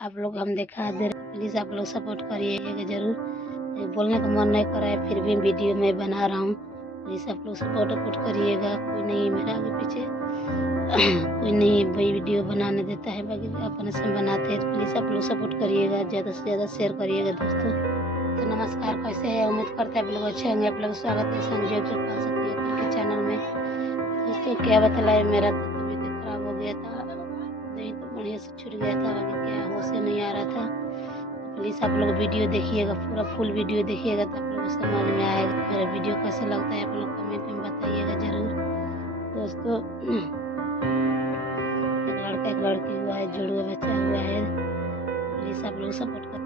आप लोग हम दिखा दे रहे, प्लीज़ आप लोग सपोर्ट करिएगा ज़रूर। बोलने का मन नहीं कर रहा है फिर भी वीडियो मैं बना रहा हूँ, प्लीज़ आप लोग सपोर्ट करिएगा। कोई नहीं मेरा आगे पीछे कोई नहीं भाई वीडियो बनाने देता है, बाकी अपने से बनाते हैं, तो प्लीज़ आप लोग सपोर्ट करिएगा, ज़्यादा से ज़्यादा शेयर करिएगा दोस्तों। तो नमस्कार, कैसे हैं? उम्मीद करते हैं आप लोग अच्छे होंगे। आप लोग स्वागत है संजय के चैनल में। दोस्तों क्या बतलाए, मेरा तो तबीयत खराब हो गया था, नहीं तो बढ़िया से छूट गया था, बाकी क्या होश ही नहीं आ रहा था। तो प्लीज़ आप लोग वीडियो देखिएगा, पूरा फुल वीडियो देखिएगा तो आप लोग को समझ में आएगा। मेरा वीडियो कैसा लगता है आप लोग कमेंट में बताइएगा ज़रूर। दोस्तों एक लड़की हुआ है, जुड़वा बच्चा हुआ है, प्लीज़ आप लोग सपोर्ट कर।